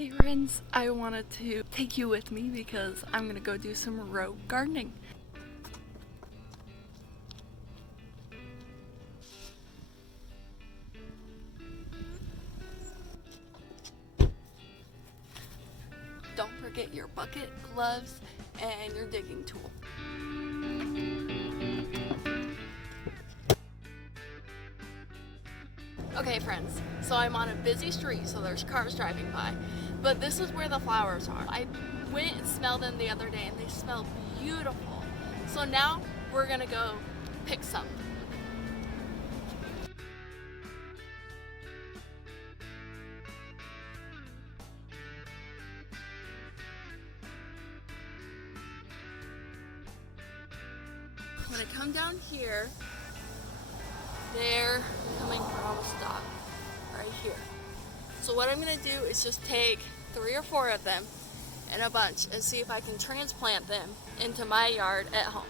Hey friends, I wanted to take you with me because I'm gonna go do some rogue gardening. Don't forget your bucket, gloves, and your digging tool. Okay friends, so I'm on a busy street, so there's cars driving by, but this is where the flowers are. I went and smelled them the other day and they smell beautiful. So now we're gonna go pick some. When I come down here, they're coming for almost stop right here. So what I'm gonna do is just take 3 or 4 of them in a bunch and see if I can transplant them into my yard at home.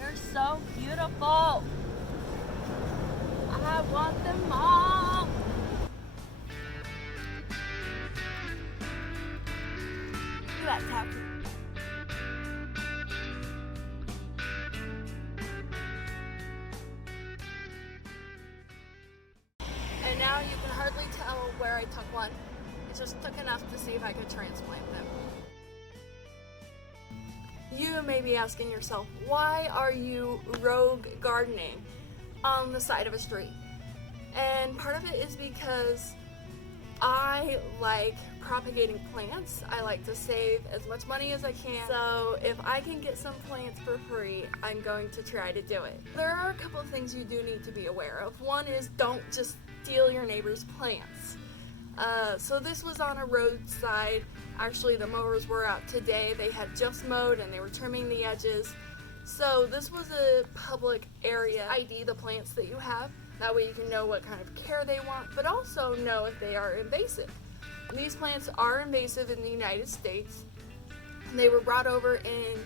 They're so beautiful. I want them all. Look at that tattoo. And now you can hardly tell where I took one. It just took enough to see if I could transplant them. You may be asking yourself, why are you rogue gardening on the side of a street? And part of it is because I like propagating plants. I like to save as much money as I can. So if I can get some plants for free, I'm going to try to do it. There are a couple of things you do need to be aware of. One is don't just steal your neighbor's plants. So this was on a roadside. Actually, the mowers were out today. They had just mowed and they were trimming the edges. So this was a public area. ID the plants that you have. That way you can know what kind of care they want, but also know if they are invasive. These plants are invasive in the United States. They were brought over in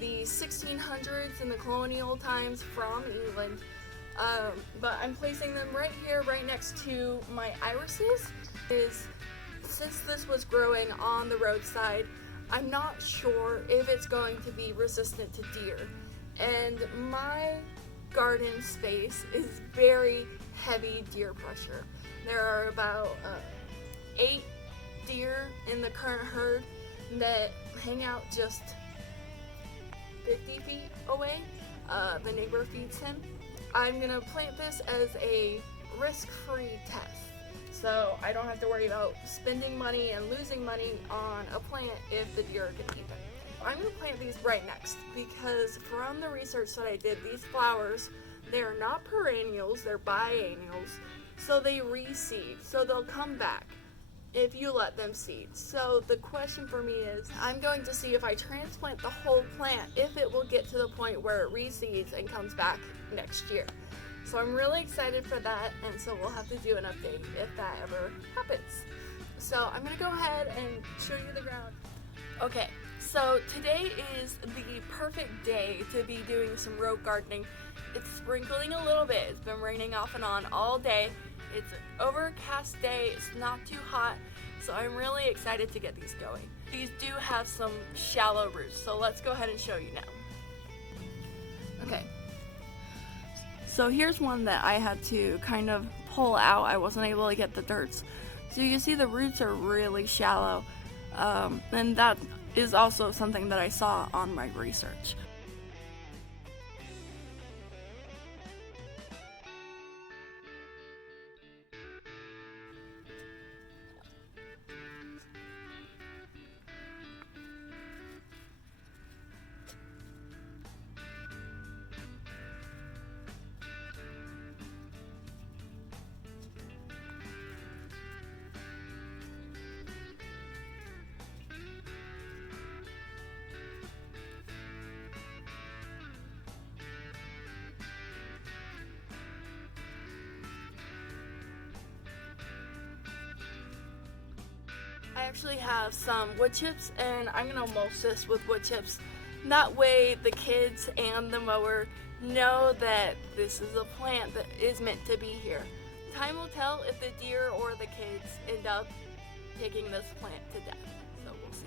the 1600s in the colonial times from England. But I'm placing them right here, right next to my irises. Since this was growing on the roadside, I'm not sure if it's going to be resistant to deer. And my garden space is very heavy deer pressure. There are about 8 deer in the current herd that hang out just 50 feet away. The neighbor feeds him. I'm gonna plant this as a risk-free test. So I don't have to worry about spending money and losing money on a plant if the deer can eat them. I'm going to plant these right next because from the research that I did, these flowers, they're not perennials, they're biennials, so they reseed, so they'll come back if you let them seed. So the question for me is, I'm going to see if I transplant the whole plant, if it will get to the point where it reseeds and comes back next year. So I'm really excited for that, and so we'll have to do an update if that ever happens. So I'm gonna go ahead and show you the ground. Okay, so today is the perfect day to be doing some rogue gardening. It's sprinkling a little bit. It's been raining off and on all day. It's an overcast day. It's not too hot, so I'm really excited to get these going. These do have some shallow roots, so let's go ahead and show you now. Okay. So here's one that I had to kind of pull out. I wasn't able to get the dirt. So you see the roots are really shallow. And that is also something that I saw on my research. actually have some wood chips, and I'm gonna mulch this with wood chips. That way the kids and the mower know that this is a plant that is meant to be here. Time will tell if the deer or the kids end up taking this plant to death, so we'll see.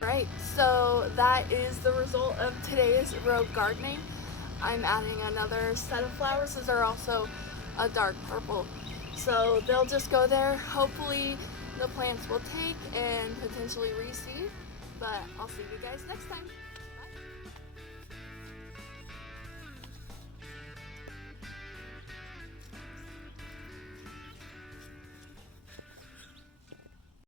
Right, so that is the result of today's rogue gardening. I'm adding another set of flowers. These are also a dark purple. So they'll just go there. Hopefully the plants will take and potentially reseed. But I'll see you guys next time.